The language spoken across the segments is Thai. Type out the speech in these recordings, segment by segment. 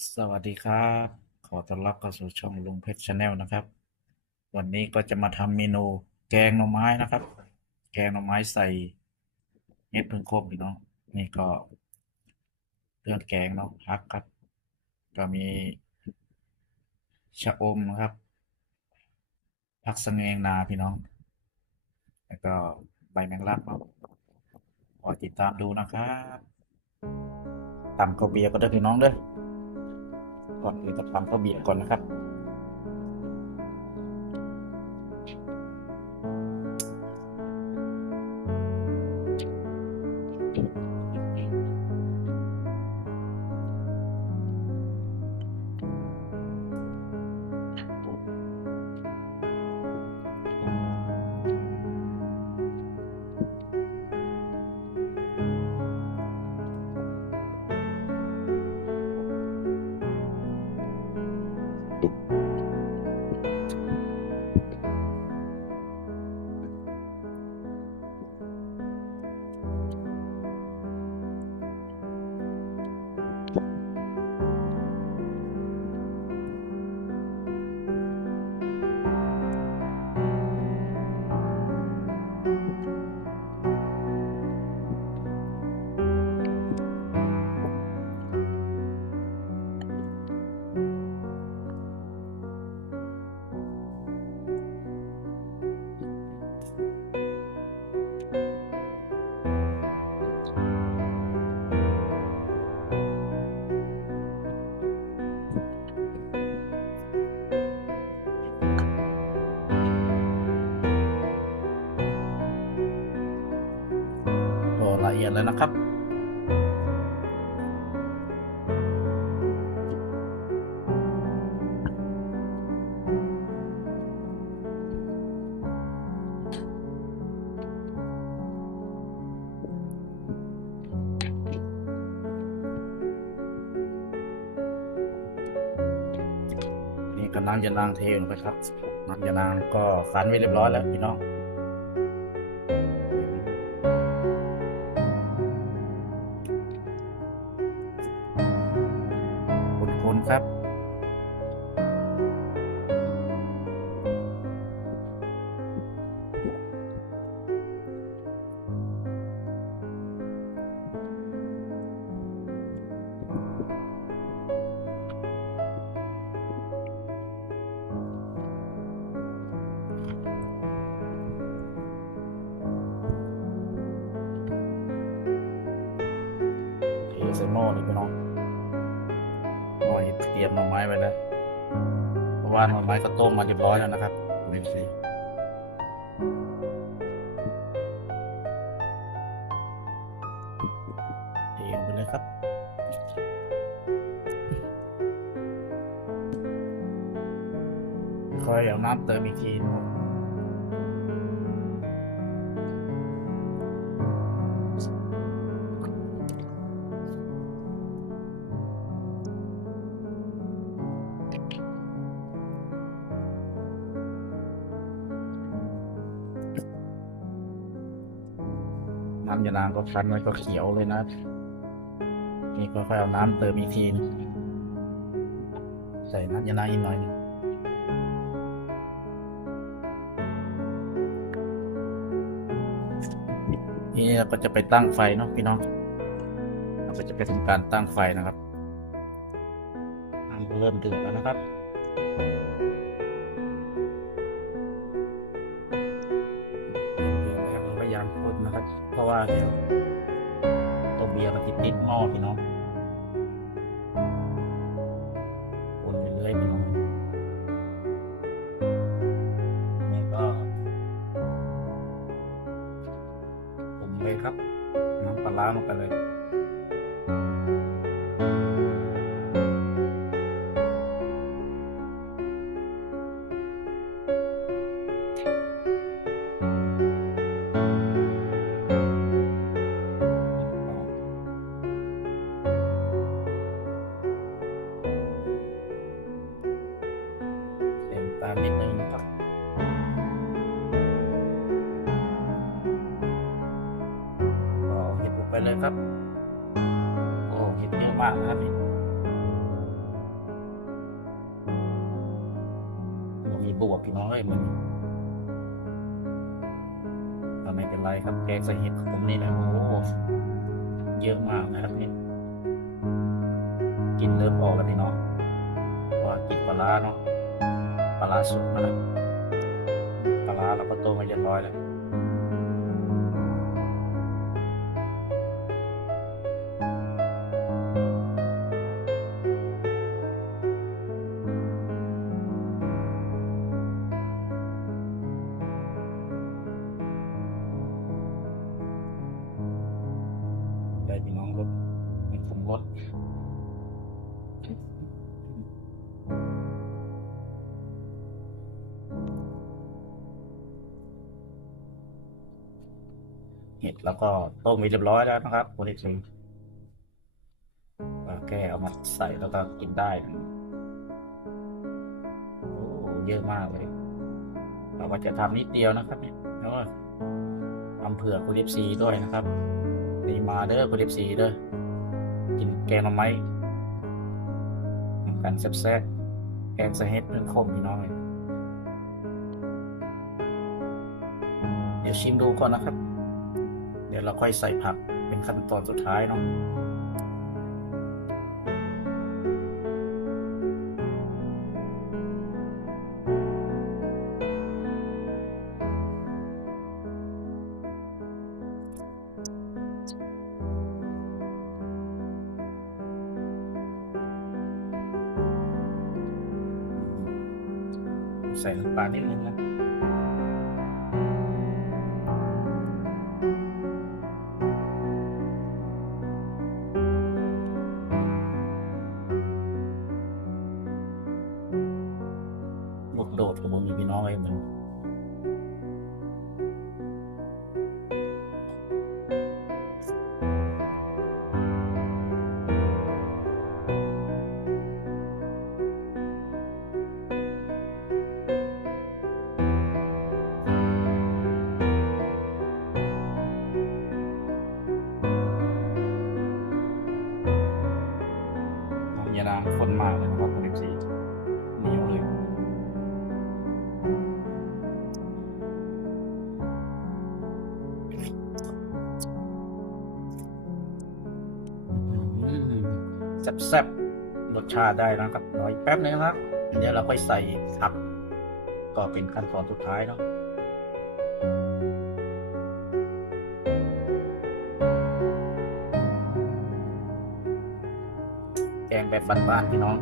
สวัสดีครับ ขอต้อนรับเข้าสู่ช่องลุงเพชรชาแนลนะครับ วันนี้ก็จะมาทำเมนูแกงหน่อไม้นะครับ แกงหน่อไม้ใส่เห็ดพึ่งโคบพี่น้องนี่ก็เครื่องแกงเนาะพักครับ ก็มีชะอมนะครับผักสะเงงนาพี่น้อง แล้วก็ใบแมงลักเนาะขอติดตามดูนะครับตำข้าวเบียก็ได้พี่น้องเด้อ ก่อนอื่นจะทำข้าวเบียร์ก่อนนะครับ ก็ แล้วนะครับ นี่ก็น้ำยานางเทลงไปครับน้ำยานางก็ขันไว้เรียบร้อยแล้วพี่น้อง รียมหน่อไม้ไว้นะเพราะว่าหน่อไม้ก็ต้มมาเรียบร้อยแล้วนะครับดูสิเทลงไปเลยครับคอยเอาน้ำเติมอีกทีนะครับ น้ำยานางก็คันไว้ก็เขียวเลยนะ นี่ก็ค่อยเอาน้ำเติมอีกทีใส่น้ำยานางอีกหน่อยนึงนี่เราก็จะไปตั้งไฟเนาะพี่น้อง เราก็จะไปทำการตั้งไฟนะครับน้ำเริ่มเดือดแล้วนะครับ รับเพราะว่าเดี๋ยวตัวเบียร์มันติดติดหม้อพี่น้องวนเรื่อยๆพี่น้องนี่ก็ผมเลยครับ น้ำปลาล้าลงไปเลย มากนครับเรามีบวกพี่น้อยมันแต่ไม่เป็นไรครับแกสเห็ดของผมนี่นะโอ้เยอะมากนะครับนี่กินเริ่มออกแล้วพี่นาะว่ากินปลาเนาะปลาสุกนะครปลาเราก็โตมาเรียบร้อยเลย รถเป็นผมรถเห็ดแล้วก็ต้มไว้เรียบร้อยแล้วนะครับโปรตีนแค่เอามาใส่แล้วก็กินได้โอ้เยอะมากเลย เราก็จะทำนิดเดียวนะครับเนี่ยแล้วก็ทำเผื่อคุณเอฟซีด้วยนะครับ นี่มาเด้อคุณเอฟซีเด้อกินแกงหน่อไม้กันแซ่บๆแกงสะเฮ็ดเรื่องคมพี่น้องเลยเดี๋ยวชิมดูก่อนนะครับ เดี๋ยวเราค่อยใส่ผักเป็นขั้นตอนสุดท้ายเนาะ ใส่น้ำปลานิดนึงนะลูกโดดของผมมีพี่น้องไอ้เหมือน แซ่บๆรสชาติได้นะครับรออีกแป๊บนึงนะครับเดี๋ยวเราค่อยใส่ผักก็เป็นขั้นตอนสุดท้ายเนาะแกงแบบบ้านๆพี่น้อง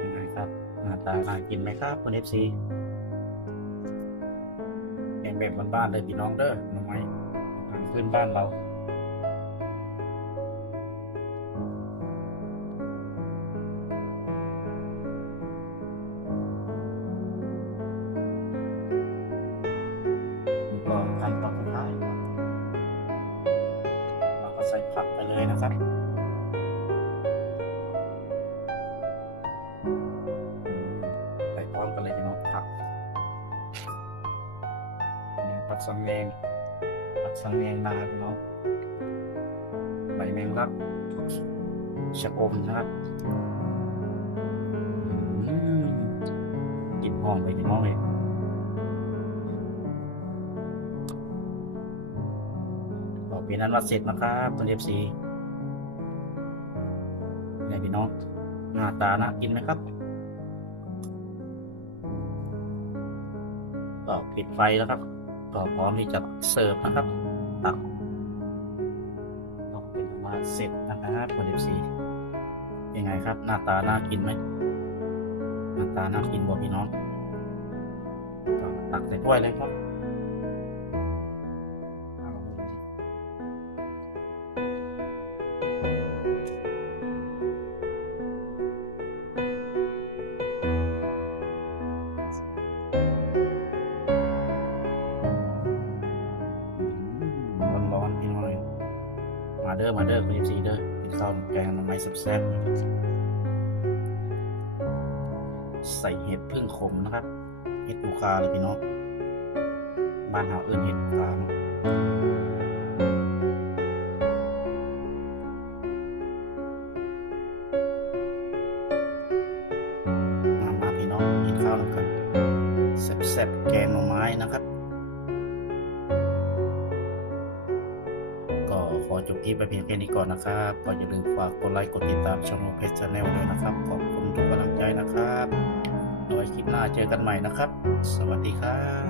ยังไงครับหน้าตาน่ากินไหมครับคุณเอฟซี แกงแบบบ้านๆเลยพี่น้องเด้อหน่อไม้พื้นบ้านเรา กสังเงงผักสังเงงนาพี่น้องใบแมงลักชะอมนะครับอืมกลิ่นหอมเลยพี่น้องเลยต่อไปนั้นว่าเสร็จนะครับตัวเอฟซีนี่พี่น้องหน้าตาน่ากินไหมครับก็ปิดไฟแล้วครับ ก็พร้อมที่จะเสิร์ฟนะครับตักก็เป็นว่าเสร็จนะครับคุณเอฟซียังไงครับ หน้าตาน่ากินไหมหน้าตาน่ากินบ่พี่น้องตักใส่ถ้วยเลยครับ อมาเด้อคุณเอฟซีเด้อกินข้าวแกงหน่อไม้แซ่บๆใส่เห็ดพึ่งขมนะครับ เห็ดอูคาเลยพี่น้อง บ้านหาเอื้นเห็ดอูคาเนาะ จบคลิปไปเพียงแค่นี้ก่อนนะครับก็อย่าลืมฝากกดไลค์กดติดตามช่องเพจชาแนลด้วยนะครับ ขอบคุณทุกกำลังใจนะครับโดยคลิปหน้าเจอกันใหม่นะครับ สวัสดีครับ